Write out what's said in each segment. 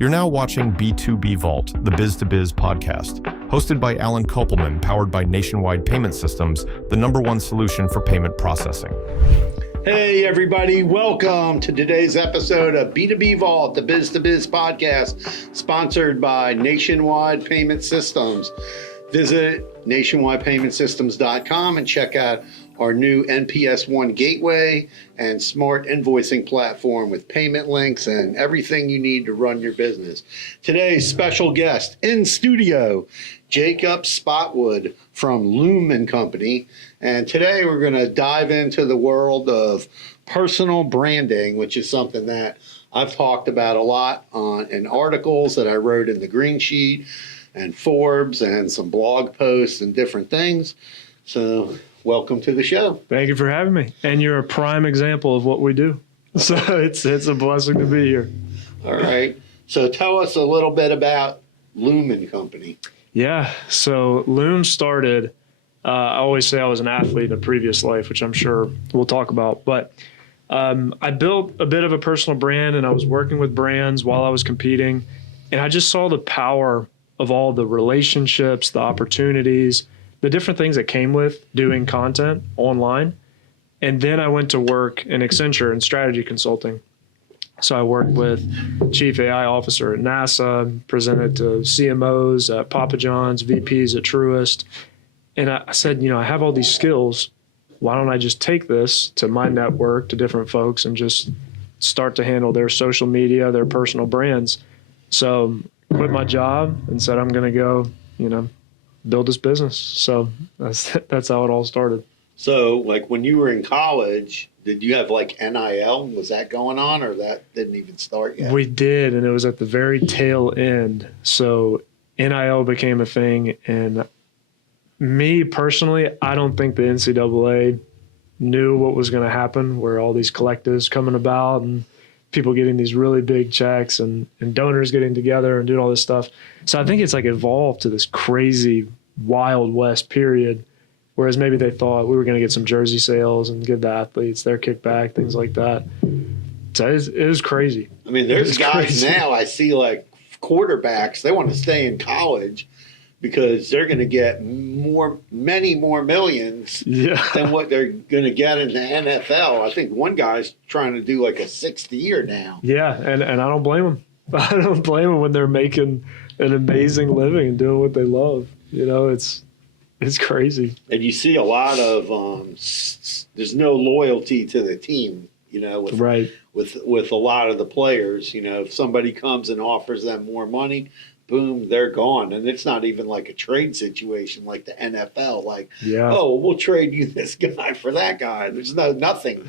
You're now watching B2B Vault, the Biz To Biz Podcast, hosted by Alan Kopelman, powered by Nationwide Payment Systems, the #1 solution for payment processing. Hey everybody, welcome to today's episode of B2B Vault, the Biz To Biz Podcast, sponsored by Nationwide Payment Systems. Visit nationwidepaymentsystems.com and check out our new NPS One gateway and smart invoicing platform with payment links and everything you need to run your business. Today's special guest in studio, Jacob Spottswood from Loom & Company. And today we're going to dive into the world of personal branding, which is something that I've talked about a lot in articles that I wrote in the Green Sheet and Forbes and some blog posts and different things. So welcome to the show. Thank you for having me. And you're a prime example of what we do. So it's a blessing to be here. All right. So tell us a little bit about Loom & Company. Yeah. So Loom started, I always say I was an athlete in a previous life, which I'm sure we'll talk about. But I built a bit of a personal brand, and I was working with brands while I was competing. And I just saw the power of all the relationships, the opportunities, the different things that came with doing content online. And then I went to work in Accenture in strategy consulting. So I worked with Chief AI Officer at NASA, presented to CMOs at Papa John's, VPs at Truist. And I said, I have all these skills. Why don't I just take this to my network, to different folks, and just start to handle their social media, their personal brands? So quit my job and said, I'm going to go, build this business. So that's how it all started. So like when you were in college, did you have like NIL? Was that going on, or that didn't even start yet? We did, and it was at the very tail end. So NIL became a thing. And me personally, I don't think the NCAA knew what was going to happen, where all these collectives coming about and people getting these really big checks and donors getting together and doing all this stuff. So I think it's like evolved to this crazy Wild West period, whereas maybe they thought we were going to get some jersey sales and give the athletes their kickback, things like that. So it is crazy. I mean, there's guys now I see like quarterbacks, they want to stay in college because they're going to get many more millions than what they're going to get in the NFL. I think one guy's trying to do like a 6th year now. Yeah, and I don't blame them. I don't blame them when they're making an amazing living and doing what they love. It's crazy. And you see a lot of there's no loyalty to the team. With a lot of the players. If somebody comes and offers them more money, boom, they're gone. And it's not even like a trade situation like the NFL. Like, we'll trade you this guy for that guy. There's nothing.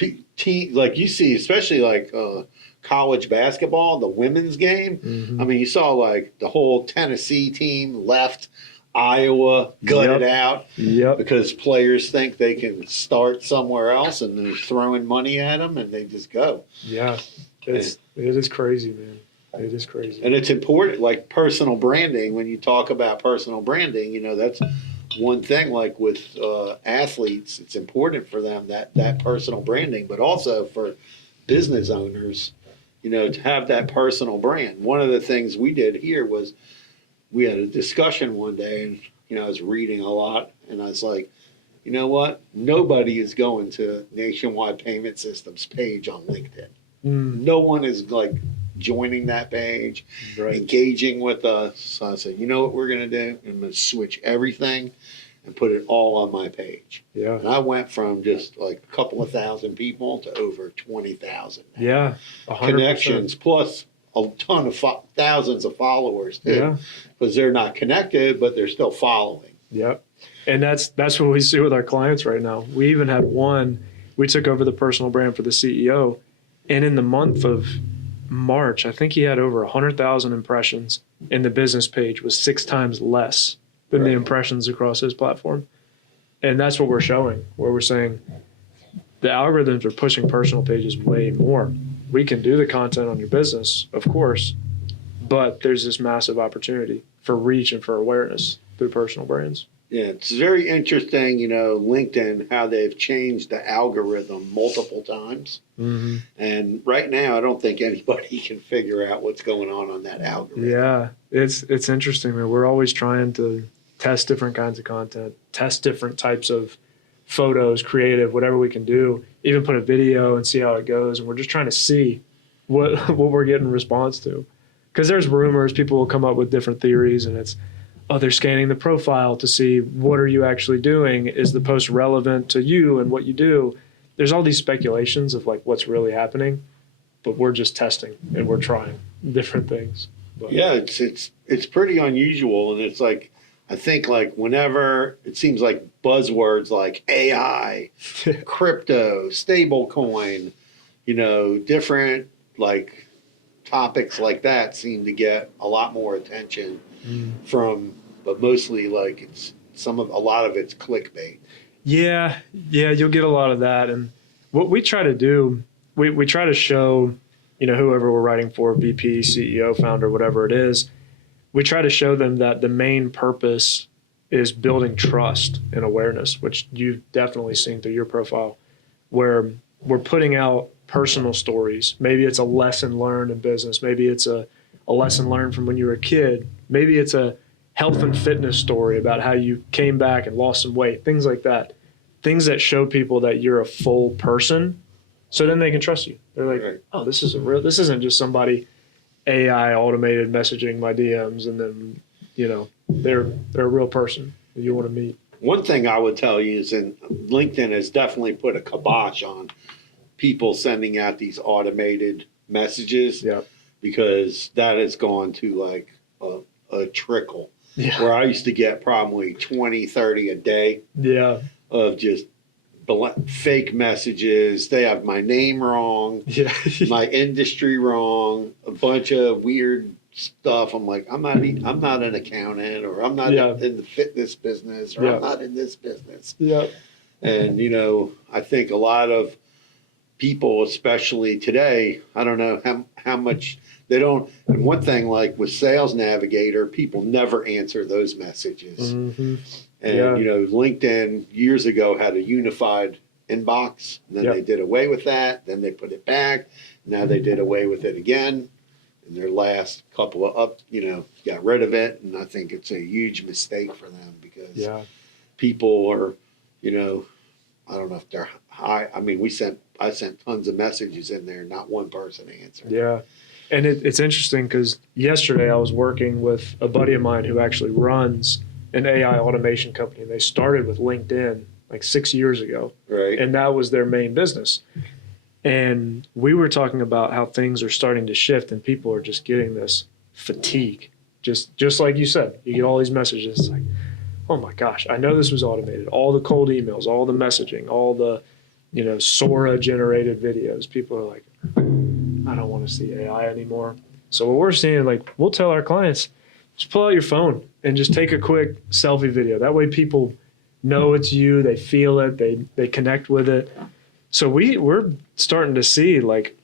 Like you see, especially like college basketball, the women's game. Mm-hmm. I mean, you saw like the whole Tennessee team left Iowa, gutted out because players think they can start somewhere else and they're throwing money at them and they just go. Yeah, it is crazy, man. It is crazy. And it's important, like personal branding. When you talk about personal branding, that's one thing. Like with athletes, it's important for them that personal branding, but also for business owners, to have that personal brand. One of the things we did here was we had a discussion one day, and I was reading a lot, and I was like, you know what? Nobody is going to Nationwide Payment Systems page on LinkedIn. No one is like joining that page, engaging with us. So I said, you know what we're going to do? I'm going to switch everything and put it all on my page. Yeah. And I went from just like a couple of thousand people to over 20,000. Yeah. 100%. Connections plus a ton of thousands of followers too, because they're not connected, but they're still following. Yep. And that's what we see with our clients right now. We even had one, we took over the personal brand for the CEO, and in the month of March, I think he had over 100,000 impressions, and the business page was 6 times less than the impressions across his platform. And that's what we're showing, where we're saying the algorithms are pushing personal pages way more. We can do the content on your business, of course, but there's this massive opportunity for reach and for awareness through personal brands. Yeah, it's very interesting, LinkedIn, how they've changed the algorithm multiple times. Mm-hmm. And right now, I don't think anybody can figure out what's going on that algorithm. Yeah, it's interesting. We're always trying to test different kinds of content, test different types of photos, creative, whatever we can do, even put a video and see how it goes. And we're just trying to see what we're getting response to. Because there's rumors, people will come up with different theories, and it's, they're scanning the profile to see what are you actually doing? Is the post relevant to you and what you do? There's all these speculations of like what's really happening, but we're just testing and we're trying different things. But. Yeah, it's pretty unusual, and it's like, I think like whenever it seems like buzzwords like AI, crypto, stable coin, different like topics like that seem to get a lot more attention but mostly like a lot of it's clickbait. Yeah, you'll get a lot of that. And what we try to do, we try to show, whoever we're writing for, VP, CEO, founder, whatever it is, we try to show them that the main purpose is building trust and awareness, which you've definitely seen through your profile, where we're putting out personal stories. Maybe it's a lesson learned in business. Maybe it's a lesson learned from when you were a kid. Maybe it's a health and fitness story about how you came back and lost some weight, things like that. Things that show people that you're a full person, so then they can trust you. They're like, right. Oh, this isn't just somebody AI automated messaging my DMs, and then, they're a real person that you want to meet. One thing I would tell you is LinkedIn has definitely put a kibosh on people sending out these automated messages. Yep. Because that has gone to like a trickle. Yeah. Where I used to get probably 20, 30 a day. Yeah. Of just fake messages. They have my name wrong. Yeah. My industry wrong. A bunch of weird stuff. I'm like, I'm not an accountant, or I'm not in the fitness business, or I'm not in this business. Yeah. And I think a lot of people, especially today, I don't know how much they don't. And one thing, like with Sales Navigator, people never answer those messages. Mm-hmm. And, LinkedIn years ago had a unified inbox. And then they did away with that. Then they put it back. Now they did away with it again. And their last couple of got rid of it. And I think it's a huge mistake for them, because people are, I don't know if they're high. I mean, I sent tons of messages in there. Not one person answered. Yeah. And it's interesting because yesterday I was working with a buddy of mine who actually runs an AI automation company. They started with LinkedIn like 6 years ago. Right. And that was their main business. And we were talking about how things are starting to shift and people are just getting this fatigue. Just like you said, you get all these messages. It's like, oh my gosh, I know this was automated. All the cold emails, all the messaging, all the, Sora generated videos. People are like, I don't want to see AI anymore. So what we're seeing, like, we'll tell our clients, just pull out your phone and just take a quick selfie video. That way people know it's you, they feel it, they connect with it. So we're starting to see like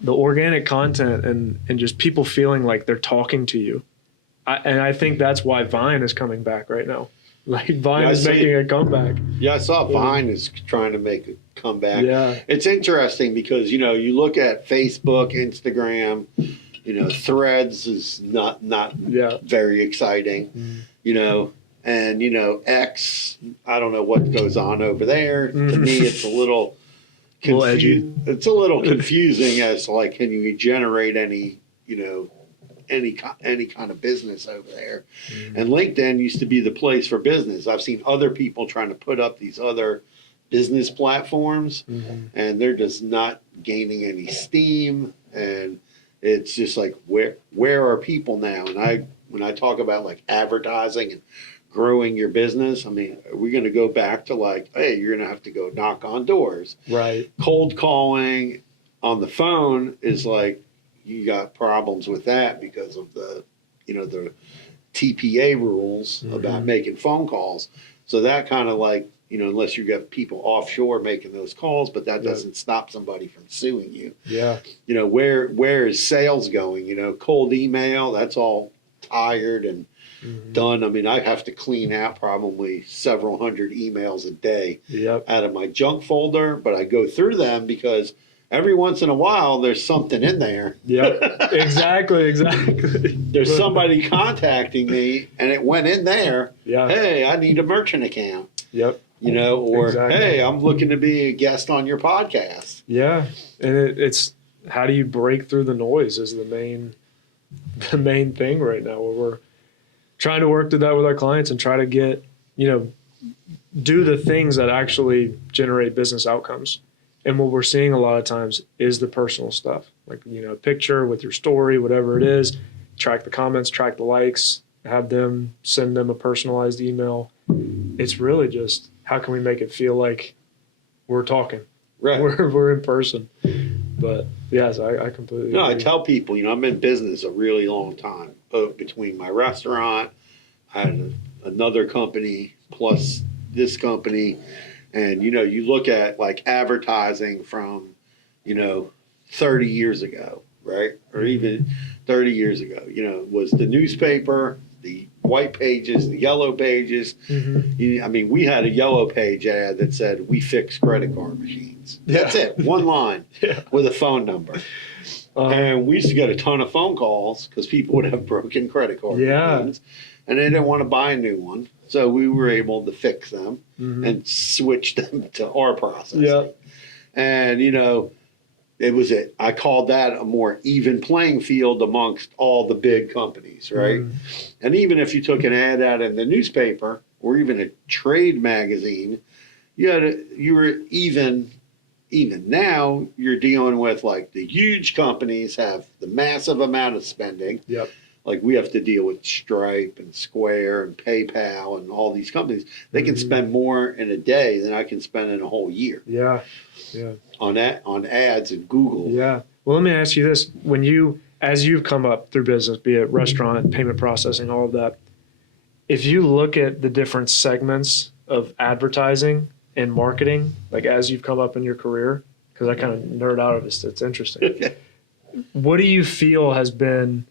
the organic content and just people feeling like they're talking to you. And I think that's why Vine is coming back right now. Like Vine is making a comeback. Yeah, I saw Vine is trying to make a comeback. Yeah. It's interesting because, you look at Facebook, Instagram, Threads is not very exciting, and, X, I don't know what goes on over there. To me, it's a little edgy. It's a little confusing as to, like, can you generate any kind of business over there. Mm-hmm. And LinkedIn used to be the place for business. I've seen other people trying to put up these other business platforms, and they're just not gaining any steam. And it's just like, where are people now? And when I talk about like advertising and growing your business, I mean, are we going to go back to like, hey, you're going to have to go knock on doors. Right. Cold calling on the phone is like, you got problems with that because of the TPA rules about making phone calls. So that kind of like, unless you got people offshore making those calls, but that doesn't stop somebody from suing you. Yeah. Where is sales going? Cold email, that's all tired. And, done. I mean, I have to clean out probably several hundred emails a day Yep. out of my junk folder, but I go through them because every once in a while there's something in there. Yep. Exactly. There's somebody contacting me and it went in there. Yeah. Hey, I need a merchant account. Yep. You know, or Exactly. hey, I'm looking to be a guest on your podcast. Yeah. And it's how do you break through the noise is the main thing right now, where we're trying to work through that with our clients and try to get, do the things that actually generate business outcomes. And what we're seeing a lot of times is the personal stuff, like, a picture with your story, whatever it is, track the comments, track the likes, have them send them a personalized email. It's really just, how can we make it feel like we're talking? Right. We're in person. But yes, I completely agree. No, I tell people, I'm in business a really long time. Between my restaurant, I had another company plus this company. And, you look at like advertising from, 30 years ago, right? Or even 30 years ago, was the newspaper, the white pages, the yellow pages. Mm-hmm. We had a yellow page ad that said, "We fix credit card machines." Yeah. That's it. One line with a phone number. And we used to get a ton of phone calls because people would have broken credit card machines and they didn't want to buy a new one. So we were able to fix them and switch them to our processing. Yeah. And, I called that a more even playing field amongst all the big companies, right? And even if you took an ad out in the newspaper or even a trade magazine, you were even. Now you're dealing with like the huge companies have the massive amount of spending. Yep. Like we have to deal with Stripe and Square and PayPal and all these companies. They can spend more in a day than I can spend in a whole year. Yeah. On ads at Google. Yeah. Well, let me ask you this. As you've come up through business, be it restaurant, payment processing, all of that, if you look at the different segments of advertising and marketing, like as you've come up in your career, because I kind of nerd out of this, it's interesting. What do you feel has been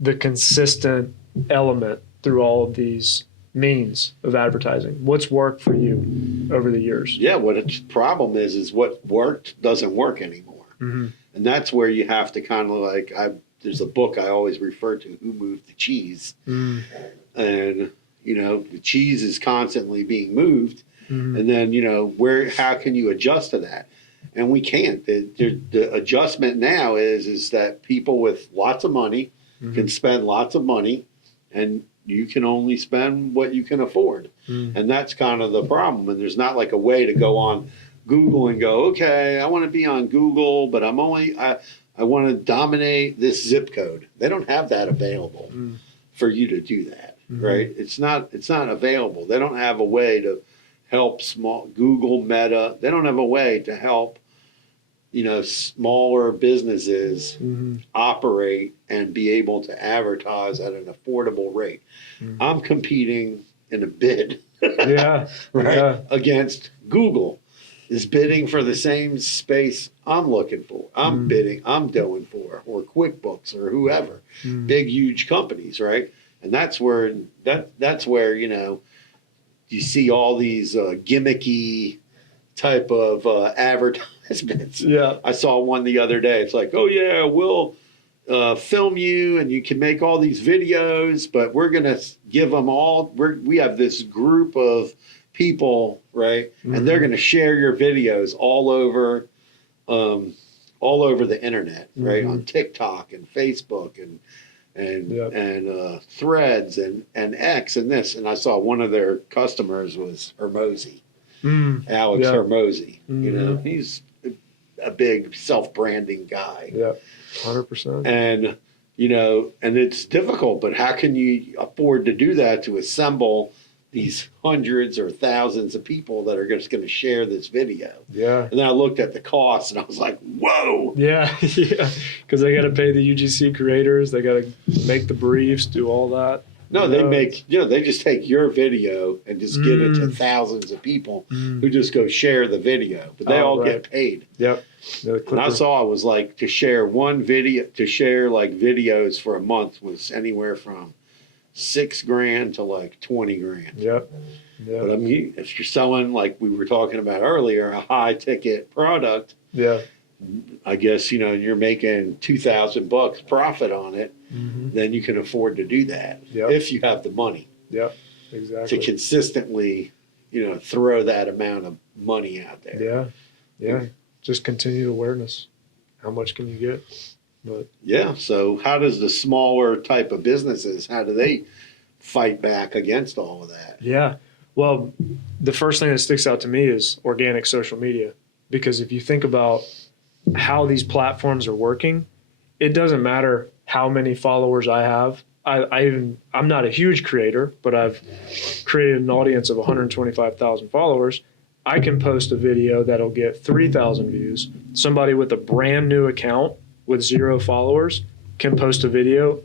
the consistent element through all of these means of advertising? What's worked for you over the years? Yeah, what its problem is what worked doesn't work anymore. Mm-hmm. And that's where you have to kind of there's a book I always refer to, Who Moved the Cheese? And, the cheese is constantly being moved. And then, how can you adjust to that? And we can't. The adjustment now is that people with lots of money can spend lots of money, and you can only spend what you can afford. And that's kind of the problem. And there's not like a way to go on Google and go, okay, I want to be on Google, but I want to dominate this zip code. They don't have that available for you to do that, right? It's not available. They don't have a way to help Google, Meta. They don't have a way to help, smaller businesses operate and be able to advertise at an affordable rate. I'm competing in a bid, against Google is bidding for the same space I'm looking for. I'm doing for, or QuickBooks or whoever, big, huge companies, right? And that's where you see all these gimmicky type of advertisements. Yeah. I saw one the other day. It's like, oh yeah, we'll film you and you can make all these videos, but we're going to give them all. We have this group of people, right? And they're going to share your videos all over the internet, right? On TikTok and Facebook and Threads and X and this. And I saw one of their customers was Hermosi, Alex Hermosi. He's a big self-branding guy. Yeah, 100%. And, and it's difficult, but how can you afford to do that, to assemble these hundreds or thousands of people that are just going to share this video? Yeah. And then I looked at the cost and I was like, whoa. Yeah. Because they got to pay the UGC creators. They got to make the briefs, do all that. No, they just take your video and just give it to thousands of people who just go share the video, but they all get paid. Yep. And I saw it was like to share like videos for a month was anywhere from $6,000 to like 20 grand. Yep. But I mean, if you're selling, like we were talking about earlier, a high ticket product, Yeah. I guess, you're making $2,000 profit on it, then you can afford to do that if you have the money. Yep. Exactly. To consistently, throw that amount of money out there. Yeah. Yeah. Just continued awareness. How much can you get? But yeah. So how does the smaller type of businesses, how do they fight back against all of that? Yeah. Well, the first thing that sticks out to me is organic social media, because if you think about how these platforms are working, it doesn't matter how many followers I have. I'm not a huge creator, but I've created an audience of 125,000 followers. I can post a video that'll get 3,000 views. Somebody with a brand new account with 0 followers can post a video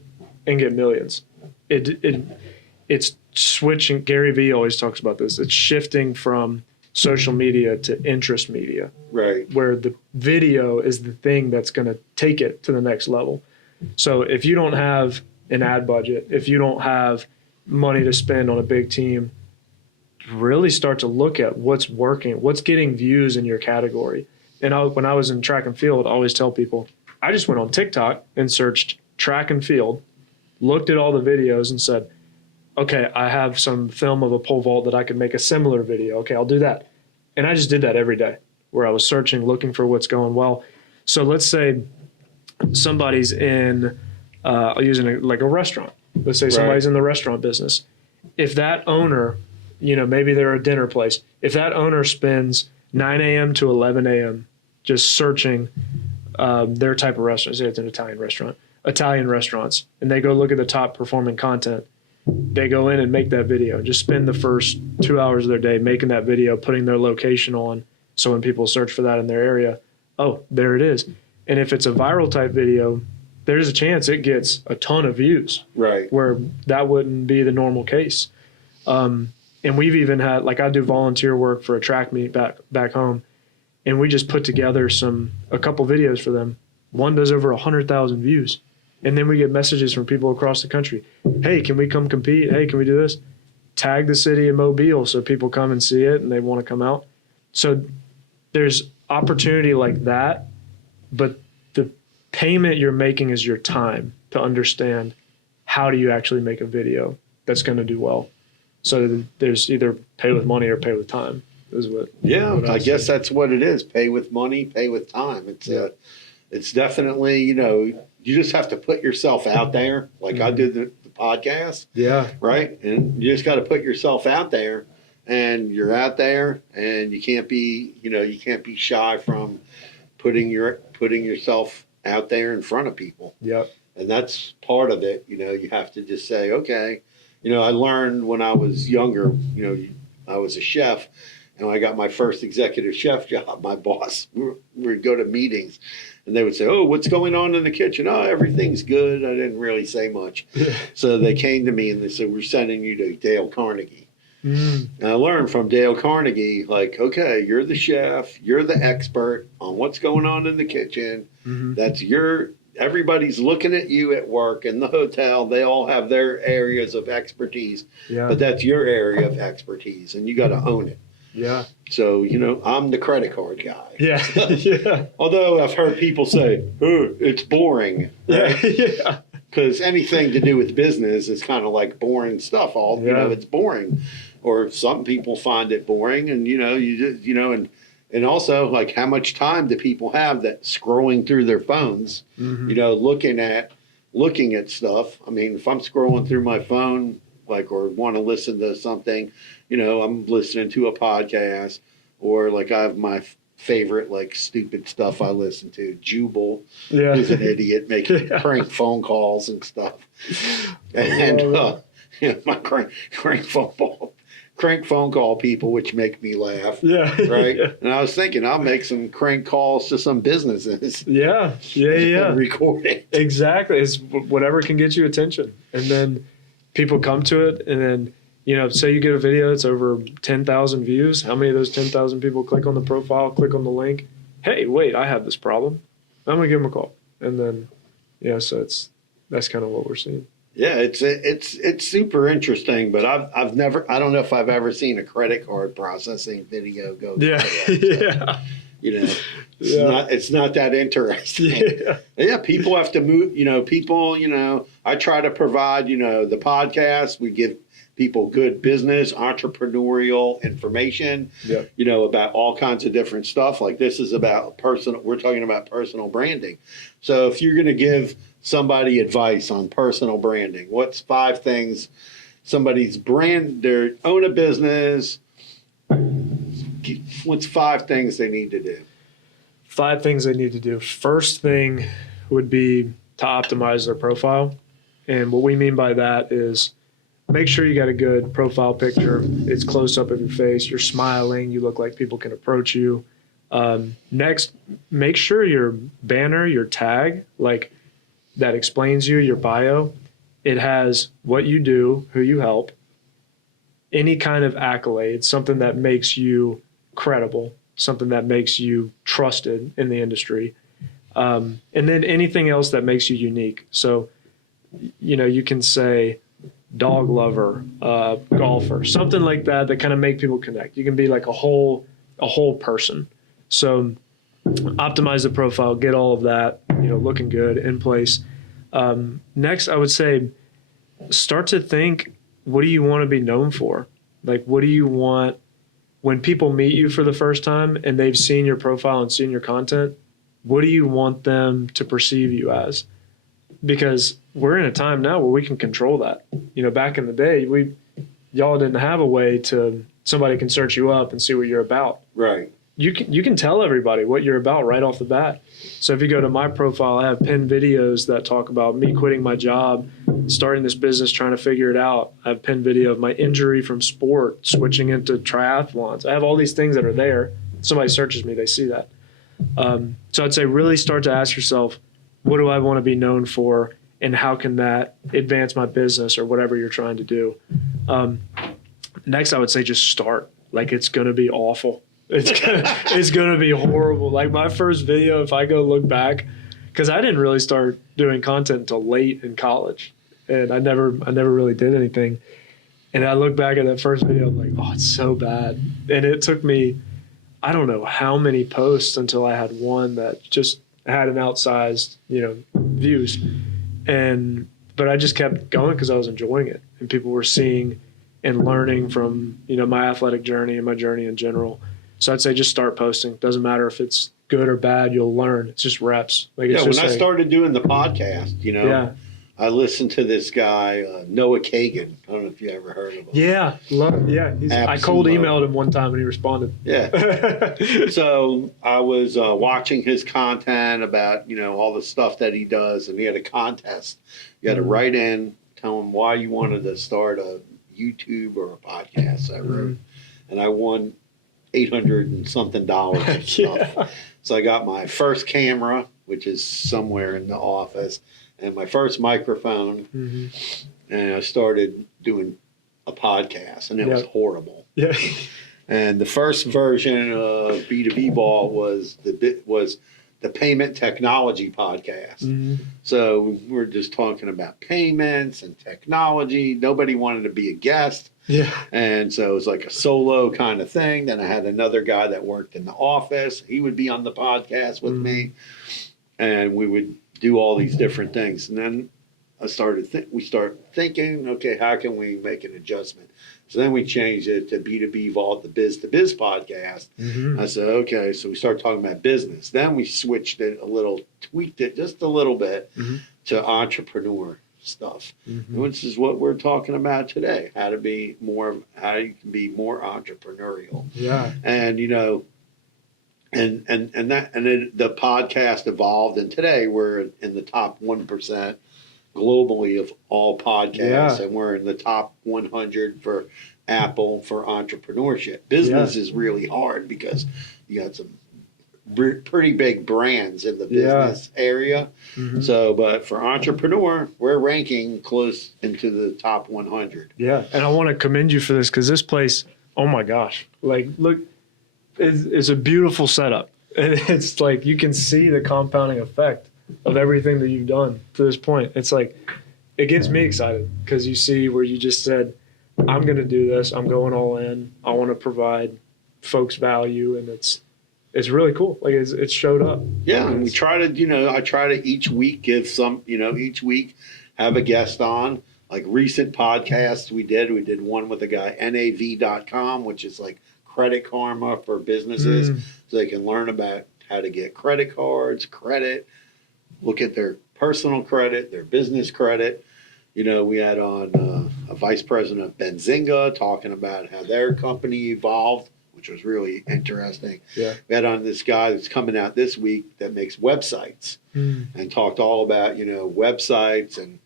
and get millions. It's switching. Gary Vee always talks about this. It's shifting from social media to interest media, right? Where the video is the thing that's going to take it to the next level. So if you don't have an ad budget, if you don't have money to spend on a big team, really start to look at what's working, what's getting views in your category. And when I was in track and field, I always tell people, I just went on TikTok and searched track and field, looked at all the videos and said, okay, I have some film of a pole vault that I could make a similar video. Okay, I'll do that. And I just did that every day, where I was searching, looking for what's going well. So let's say somebody's in, I'll use like a restaurant. Let's say somebody's in the restaurant business. If that owner, maybe they're a dinner place. If that owner spends 9 a.m. to 11 a.m. just searching their type of restaurant, say it's an Italian restaurants, and they go look at the top performing content, they go in and make that video, just spend the first 2 hours of their day making that video, putting their location on. So when people search for that in their area, oh, there it is. And if it's a viral type video, there's a chance it gets a ton of views, right? Where that wouldn't be the normal case. And we've even had, like, I do volunteer work for a track meet back home, and we just put together a couple videos for them. One does over 100,000 views. And then we get messages from people across the country. Hey, can we come compete? Hey, can we do this? Tag the city of Mobile so people come and see it and they want to come out. So there's opportunity like that, but the payment you're making is your time to understand how do you actually make a video that's going to do well. So there's either pay with money or pay with time is what. Yeah, what I guess that's what it is. Pay with money, pay with time. It's definitely, you just have to put yourself out there. Like I did the podcast. Yeah. Right. And you just got to put yourself out there, and you're out there, and you can't be shy from putting yourself out there in front of people. Yep. And that's part of it. You have to just say, okay, I learned when I was younger, I was a chef, and when I got my first executive chef job, my boss would go to meetings, and they would say, oh, what's going on in the kitchen? Oh, everything's good. I didn't really say much. So they came to me and they said, we're sending you to Dale Carnegie. And I learned from Dale Carnegie, like, okay, you're the chef, you're the expert on what's going on in the kitchen. That's everybody's looking at you at work in the hotel. They all have their areas of expertise, but that's your area of expertise, and you got to own it. Yeah. So, I'm the credit card guy. Yeah. Yeah. Although I've heard people say, oh, it's boring. Right? Yeah. Because anything to do with business is kind of like boring stuff. It's boring. Or some people find it boring, and, and also, like, how much time do people have that scrolling through their phones, looking at stuff? I mean, if I'm scrolling through my phone, like, or want to listen to something, I'm listening to a podcast, or like I have my favorite, like, stupid stuff I listen to. Jubal, who's an idiot, making prank phone calls and stuff. And my crank phone call people, which make me laugh. Yeah. Right. Yeah. And I was thinking, I'll make some crank calls to some businesses. Yeah. And record it. Exactly. It's whatever can get you attention. And then people come to it, and then, say you get a video that's over 10,000 views. How many of those 10,000 people click on the profile, click on the link? Hey, wait, I have this problem. I'm going to give them a call. And then, so that's kind of what we're seeing. Yeah, it's super interesting, but I don't know if I've ever seen a credit card processing video go. Yeah, yeah. You know, it's not that interesting. Yeah, people have to move. I try to provide. The podcast. We give people good business, entrepreneurial information. Yeah. About all kinds of different stuff. Like this is about personal. We're talking about personal branding. So if you're going to give somebody advice on personal branding, what's 5 things somebody's they own a business? What's 5 things they need to do? 5 things they need to do. First thing would be to optimize their profile. And what we mean by that is make sure you got a good profile picture. It's close up of your face. You're smiling. You look like people can approach you. Next, make sure your banner, your tag, like that explains you, your bio, it has what you do, who you help, any kind of accolade, something that makes you credible, something that makes you trusted in the industry, and then anything else that makes you unique. So, you can say dog lover, golfer, something like that kind of make people connect. You can be like a whole person. So optimize the profile, get all of that, looking good in place. Next, I would say start to think, what do you want to be known for? Like, what do you want when people meet you for the first time and they've seen your profile and seen your content? What do you want them to perceive you as? Because we're in a time now where we can control that. Back in the day, y'all didn't have a way to, somebody can search you up and see what you're about. Right. You can tell everybody what you're about right off the bat. So if you go to my profile, I have pinned videos that talk about me quitting my job, starting this business, trying to figure it out. I have pinned video of my injury from sport, switching into triathlons. I have all these things that are there. Somebody searches me, they see that. So I'd say really start to ask yourself, what do I want to be known for, and how can that advance my business or whatever you're trying to do? Next, I would say just start. Like, it's going to be awful. It's gonna be horrible. Like my first video, if I go look back, because I didn't really start doing content until late in college, and I never really did anything. And I look back at that first video, I'm like, oh, it's so bad. And it took me, I don't know how many posts until I had one that just had an outsized, views. But I just kept going because I was enjoying it, and people were seeing and learning from my athletic journey and my journey in general. So I'd say just start posting. Doesn't matter if it's good or bad, you'll learn. It's just reps. When I started doing the podcast, I listened to this guy, Noah Kagan. I don't know if you ever heard of him. Yeah. I cold emailed him one time and he responded. Yeah. So I was watching his content about, all the stuff that he does, and he had a contest. You had to write in, tell him why you wanted to start a YouTube or a podcast. I wrote, and I won $800 and something and stuff. Yeah. So I got my first camera, which is somewhere in the office, and my first microphone, and I started doing a podcast, and it was horrible. Yeah. And the first version of B2B Vault was the payment technology podcast. So we're just talking about payments and technology. Nobody wanted to be a guest. Yeah. And so it was like a solo kind of thing. Then I had another guy that worked in the office. He would be on the podcast with me, and we would do all these different things. And then we started thinking, okay, how can we make an adjustment? So then we changed it to B2B Vault, the Biz To Biz Podcast. I said, okay, so we started talking about business. Then we switched it a little, tweaked it just a little bit to entrepreneur stuff, which is what we're talking about today. How you can be more entrepreneurial. Yeah. And the podcast evolved, and today we're in the top 1% globally of all podcasts, and we're in the top 100 for Apple for entrepreneurship. Business is really hard because you got some pretty big brands in the business area. So, but for entrepreneur, we're ranking close into the top 100. Yeah, and I want to commend you for this, because this place, oh my gosh, like look, it's a beautiful setup. It's like you can see the compounding effect of everything that you've done to this point. It's like it gets me excited because you see where you just said, I'm going to do this. I'm going all in. I want to provide folks value, and it's really cool. Like it's showed up. Yeah, and we try to, I try to each week give some, each week have a guest on. Like recent podcasts we did one with a guy, NAV.com, which is like Credit Karma for businesses. So they can learn about how to get credit cards, credit, look at their personal credit, their business credit. We had on a vice president of Benzinga talking about how their company evolved, which was really interesting. Yeah. We had on this guy that's coming out this week that makes websites and talked all about, websites and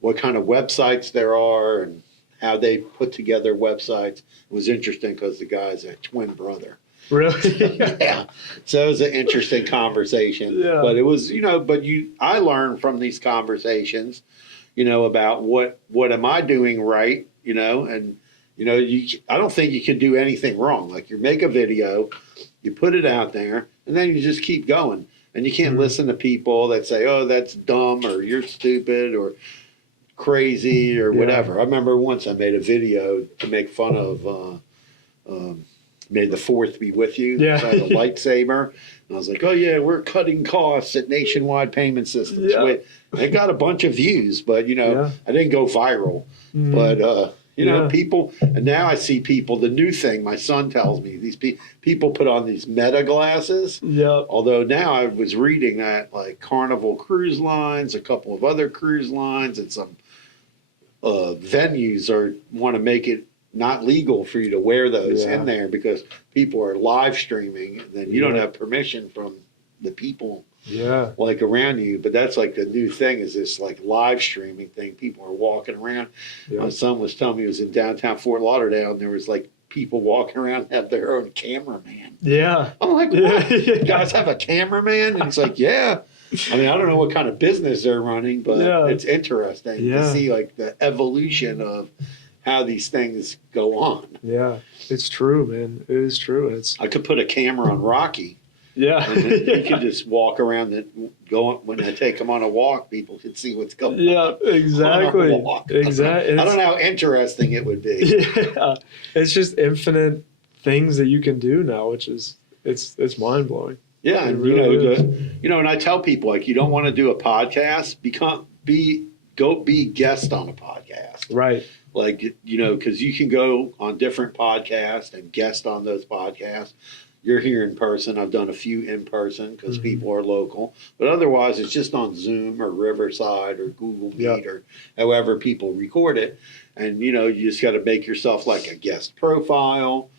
what kind of websites there are and how they put together websites. It was interesting because the guy's a twin brother. Really? Yeah. So it was an interesting conversation. Yeah. But it was, I learned from these conversations, about what am I doing right, and I don't think you can do anything wrong. Like you make a video, you put it out there, and then you just keep going. And you can't listen to people that say, oh, that's dumb or you're stupid or crazy or whatever. I remember once I made a video to make fun of May the 4th be with you. Yeah. So I had a lightsaber. And I was like, oh, yeah, we're cutting costs at Nationwide Payment Systems. Yeah. It got a bunch of views, but, I didn't go viral. But, people, and now I see people, the new thing, my son tells me, these people put on these meta glasses. Yep. Although now I was reading that like Carnival Cruise Lines, a couple of other cruise lines, and some venues want to make it not legal for you to wear those in there because people are live streaming and then you don't have permission from the people like around you. But that's like the new thing is this like live streaming thing. People are walking around. My son was telling me he was in downtown Fort Lauderdale and there was like people walking around have their own cameraman. Yeah. I'm like, what? You guys have a cameraman? And he's like, yeah. I mean, I don't know what kind of business they're running, but it's interesting to see like the evolution of how these things go on. Yeah, it's true, man. It is true. I could put a camera on Rocky. Yeah. And then you could just walk around and go when I take him on a walk, people could see what's going on. Yeah, exactly. Exactly. I don't know how interesting it would be. Yeah. It's just infinite things that you can do now, which is it's mind blowing. Yeah, and and I tell people like you don't want to do a podcast, go be guest on a podcast. Right. Like, because you can go on different podcasts and guest on those podcasts. You're here in person. I've done a few in person because people are local. But otherwise, it's just on Zoom or Riverside or Google Meet or however people record it. And, you just got to make yourself like a guest profile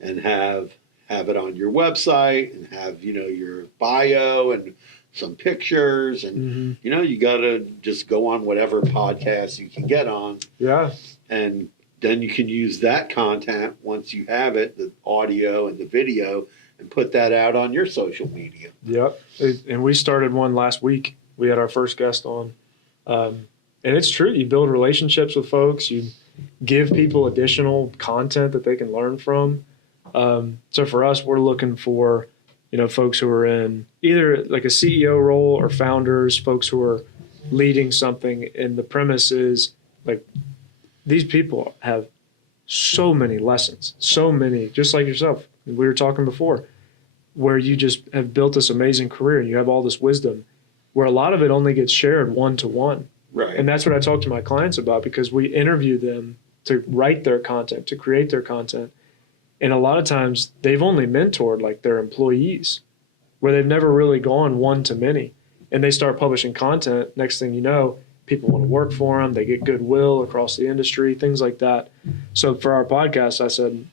and have it on your website and have, your bio and some pictures and, you got to just go on whatever podcast you can get on. Yeah. And then you can use that content once you have it, the audio and the video, and put that out on your social media. Yep. And we started one last week. We had our first guest on. And it's true. You build relationships with folks. You give people additional content that they can learn from. So for us, we're looking for, folks who are in either like a CEO role or founders, folks who are leading something. And the premise is like these people have so many lessons, so many, just like yourself. We were talking before, where you just have built this amazing career and you have all this wisdom, where a lot of it only gets shared one-to-one. Right. And that's what I talk to my clients about because we interview them to write their content, to create their content. And a lot of times they've only mentored like their employees where they've never really gone one-to-many. And they start publishing content. Next thing you know, people want to work for them. They get goodwill across the industry, things like that. So for our podcast, I said,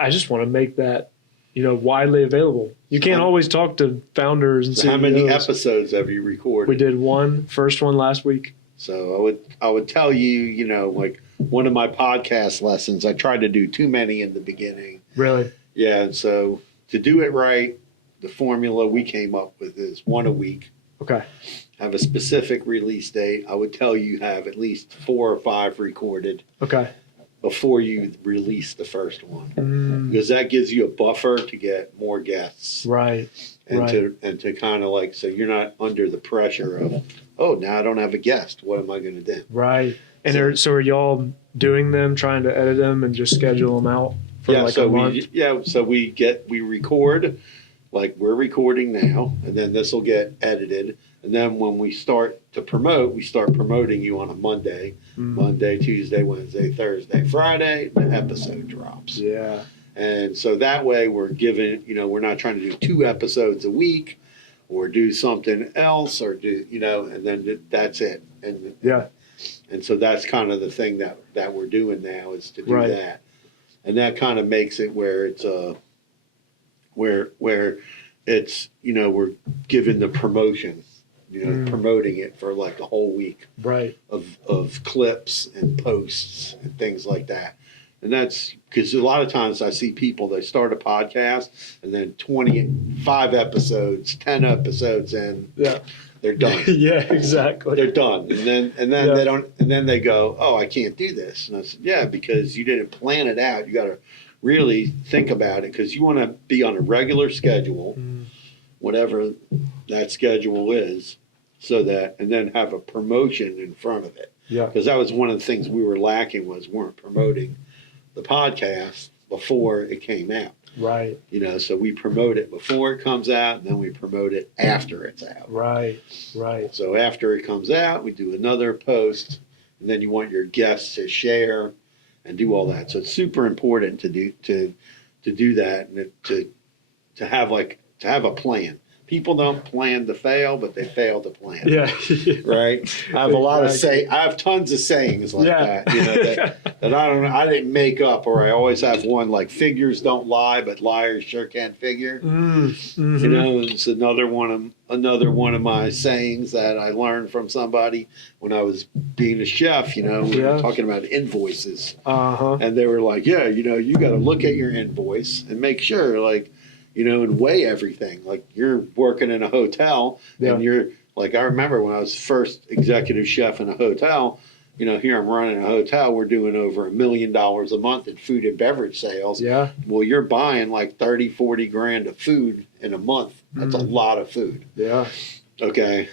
I just want to make that, widely available. You can't always talk to founders and CEOs. How many episodes have you recorded? We did first one last week. So I would tell you, like one of my podcast lessons, I tried to do too many in the beginning. Really? Yeah. And so to do it right, the formula we came up with is one a week. Okay. Have a specific release date. I would tell you have at least 4 or 5 recorded. Okay. Before you release the first one, because that gives you a buffer to get more guests, right? And to kind of like so you're not under the pressure oh, now I don't have a guest. What am I going to do? Right. And are y'all doing them, trying to edit them and just schedule them out for a month? So we record, like we're recording now, and then this will get edited. And then when we start to promote, we start promoting you on a Monday, Monday, Tuesday, Wednesday, Thursday, Friday, the episode drops. Yeah. And so that way we're giving, we're not trying to do 2 episodes a week or do something else or do, and then that's it. And so that's kind of the thing that we're doing now is to do that. And that kind of makes it where it's where it's, we're giving the promotion, promoting it for like the whole week of clips and posts and things like that. And that's because a lot of times I see people, they start a podcast and then 25 episodes, 10 episodes in, they're done. Yeah, exactly. They're done. And then they don't, and then they go, oh, I can't do this. And I said, yeah, because you didn't plan it out. You got to really think about it because you want to be on a regular schedule, whatever that schedule is, so that, and then have a promotion in front of it. Yeah. Because that was one of the things we were lacking was weren't promoting the podcast before it came out. Right. So we promote it before it comes out, and then we promote it after it's out. Right. So after it comes out, we do another post, and then you want your guests to share and do all that. So it's super important to do that and to have a plan. People don't plan to fail, but they fail to plan. Yeah. Right. I have I have tons of sayings like that, that I didn't make up, or I always have one like figures don't lie, but liars sure can figure. It's another one of my sayings that I learned from somebody when I was being a chef, we were talking about invoices. And they were like, you got to look at your invoice and make sure and weigh everything. Like you're working in a hotel and you're like, I remember when I was first executive chef in a hotel, here I'm running a hotel, we're doing over $1 million a month in food and beverage sales. Yeah. Well, you're buying like 30, 40 grand of food in a month. That's a lot of food. Yeah. Okay.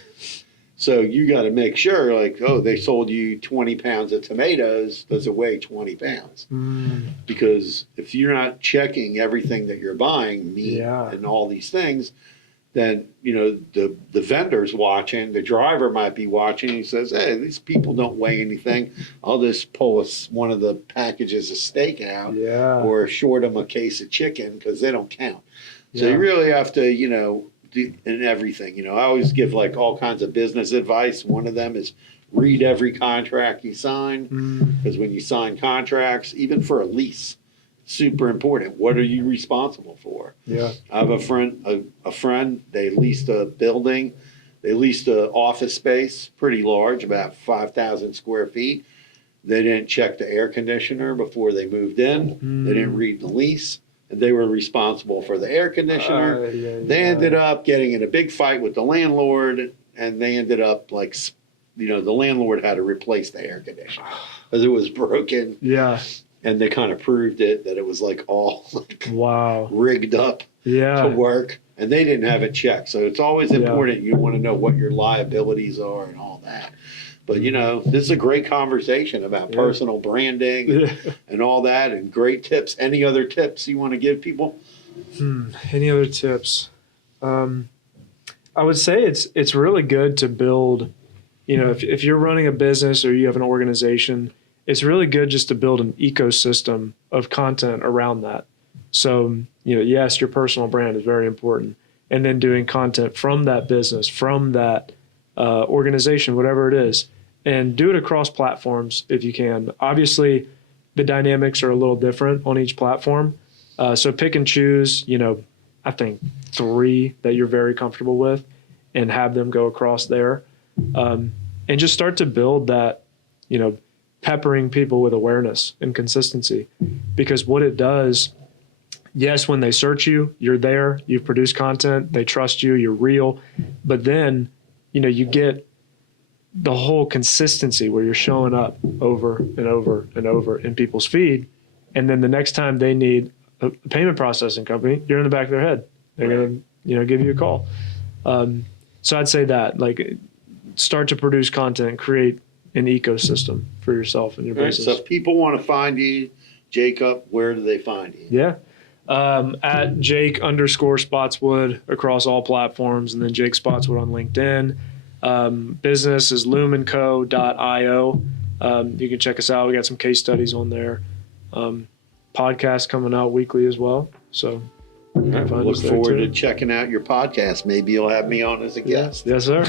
So you got to make sure they sold you 20 pounds of tomatoes. Does it weigh 20 pounds? Because if you're not checking everything that you're buying, meat and all these things, then, the vendor's watching, the driver might be watching. He says, hey, these people don't weigh anything. I'll just pull one of the packages of steak out or short them a case of chicken because they don't count. So you really have to, and everything, I always give all kinds of business advice. One of them is read every contract you sign, because when you sign contracts, even for a lease, super important. What are you responsible for? Yeah. I have a friend, they leased a building, they leased an office space, pretty large, about 5,000 square feet. They didn't check the air conditioner before they moved in. They didn't read the lease. And they were responsible for the air conditioner. They ended up getting in a big fight with the landlord, and they ended up the landlord had to replace the air conditioner because it was broken. Yeah. And they kind of proved that it was all rigged up to work, and they didn't have it checked. So it's always important. You want to know what your liabilities are and all that. But, this is a great conversation about personal branding and all that, and great tips. Any other tips you want to give people? Any other tips? I would say it's really good to build, if you're running a business or you have an organization, it's really good just to build an ecosystem of content around that. So, yes, your personal brand is very important. And then doing content from that business, from that organization, whatever it is. And do it across platforms if you can. Obviously, the dynamics are a little different on each platform. So pick and choose, I think 3 that you're very comfortable with and have them go across there. And just start to build that, peppering people with awareness and consistency. Because what it does, yes, when they search you, you're there, you've produced content, they trust you, you're real. But then, you get the whole consistency where you're showing up over and over and over in people's feed. And then the next time they need a payment processing company, you're in the back of their head. They're going to, give you a call. So I'd say that start to produce content, create an ecosystem for yourself and your All right, business. so if people want to find you, Jacob, where do they find you? Yeah. At Jake_Spottswood across all platforms, and then Jake Spottswood on LinkedIn. Business is lumenco.io. You can check us out. We got some case studies on there. Podcast coming out weekly as well. So Look forward to checking out your podcast. Maybe you'll have me on as a guest. Yes, sir.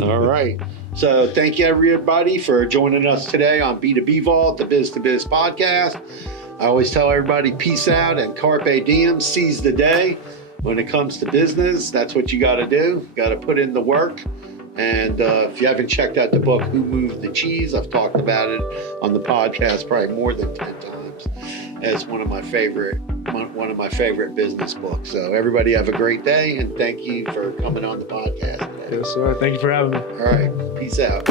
All right. So thank you, everybody, for joining us today on B2B Vault, the Biz To Biz Podcast. I always tell everybody, peace out and carpe diem, seize the day. When it comes to business, that's what you got to do. You got to put in the work. And if you haven't checked out the book, Who Moved the Cheese, I've talked about it on the podcast probably more than 10 times as one of my favorite business books. So everybody have a great day, and thank you for coming on the podcast today. Yes, sir. Thank you for having me. All right. Peace out.